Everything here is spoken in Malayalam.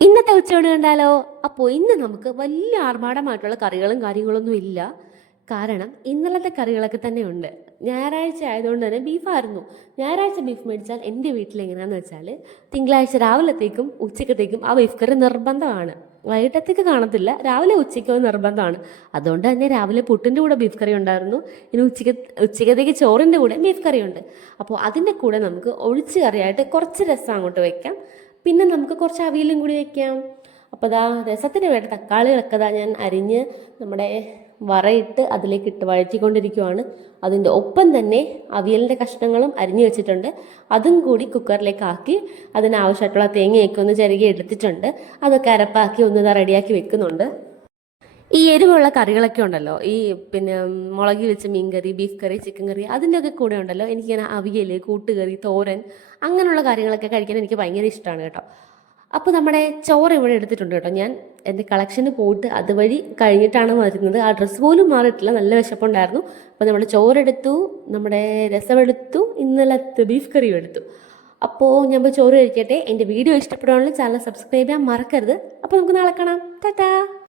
ഇന്നത്തെ ഉച്ചയോട് കണ്ടാലോ? അപ്പോൾ ഇന്ന് നമുക്ക് വലിയ ആർഭാടമായിട്ടുള്ള കറികളും കാര്യങ്ങളൊന്നും ഇല്ല. കാരണം ഇന്നലത്തെ കറികളൊക്കെ തന്നെ ഉണ്ട്. ഞായറാഴ്ച ആയതുകൊണ്ട് തന്നെ ബീഫായിരുന്നു. ഞായറാഴ്ച ബീഫ് മേടിച്ചാൽ എന്റെ വീട്ടിൽ എങ്ങനെയാണെന്ന് വെച്ചാൽ തിങ്കളാഴ്ച രാവിലത്തേക്കും ഉച്ചക്കത്തേക്കും ആ ബീഫ് കറി നിർബന്ധമാണ്. വൈകിട്ടത്തേക്ക് കാണത്തില്ല. രാവിലെ ഉച്ചയ്ക്കോ നിർബന്ധമാണ്. അതുകൊണ്ട് തന്നെ രാവിലെ പുട്ടിന്റെ കൂടെ ബീഫ് കറി ഉണ്ടായിരുന്നു. ഇനി ഉച്ചയ്ക്ക് ഉച്ചക്കത്തേക്ക് ചോറിന്റെ കൂടെ ബീഫ് കറി ഉണ്ട് അപ്പോൾ അതിന്റെ കൂടെ നമുക്ക് ഒഴിച്ച് കറിയായിട്ട് കുറച്ച് രസം അങ്ങോട്ട് വയ്ക്കാം പിന്നെ നമുക്ക് കുറച്ച് അവിയലും കൂടി വെക്കാം. അപ്പോൾ ദാ രസത്തിന് വേണ്ട തക്കാളികളൊക്കെ ദാ ഞാൻ അരിഞ്ഞ് നമ്മുടെ വറയിട്ട് അതിലേക്ക് ഇട്ട് വഴറ്റിക്കൊണ്ടിരിക്കുവാണ്. അതിന്റെ ഒപ്പം തന്നെ അവിയലിന്റെ കഷ്ണങ്ങളും അരിഞ്ഞു വെച്ചിട്ടുണ്ട്. അതും കൂടി കുക്കറിലേക്ക് ആക്കി അതിനാവശ്യമായിട്ടുള്ള തേങ്ങയൊക്കെ ഒന്ന് ചെറുകി എടുത്തിട്ടുണ്ട്. അതൊക്കെ അരപ്പാക്കി ഒന്ന് റെഡിയാക്കി വെക്കുന്നുണ്ട്. ഈ എരിവുള്ള കറികളൊക്കെ ഉണ്ടല്ലോ. ഈ പിന്നെ മുളകി വെച്ച മീൻ കറി ബീഫ് കറി ചിക്കൻ കറി അതിന്റെയൊക്കെ കൂടെ ഉണ്ടല്ലോ. എനിക്കിങ്ങനെ അവിയൽ കൂട്ടുകറി തോരൻ അങ്ങനെയുള്ള കാര്യങ്ങളൊക്കെ കഴിക്കാൻ എനിക്ക് ഭയങ്കര ഇഷ്ടമാണ് കേട്ടോ. അപ്പോൾ നമ്മുടെ ചോറ് ഇവിടെ എടുത്തിട്ടുണ്ട് കേട്ടോ. ഞാൻ എന്റെ കളക്ഷന് പോയിട്ട് അതുവഴി കഴിഞ്ഞിട്ടാണ് വരുന്നത്. ആ ഡ്രസ്സ് പോലും മാറിയിട്ടില്ല. നല്ല വിശപ്പുണ്ടായിരുന്നു. അപ്പോൾ നമ്മുടെ ചോറെടുത്തു നമ്മുടെ രസമെടുത്തു ഇന്നലത്തെ ബീഫ് കറിയും എടുത്തു. അപ്പോൾ ഞാൻ പോയി ചോറ് കഴിക്കട്ടെ. എന്റെ വീഡിയോ ഇഷ്ടപ്പെടുകയാണെങ്കിൽ ചാനൽ സബ്സ്ക്രൈബ് ചെയ്യാൻ മറക്കരുത്. അപ്പോൾ നമുക്ക് നാളെ കാണാം. ടാറ്റാ!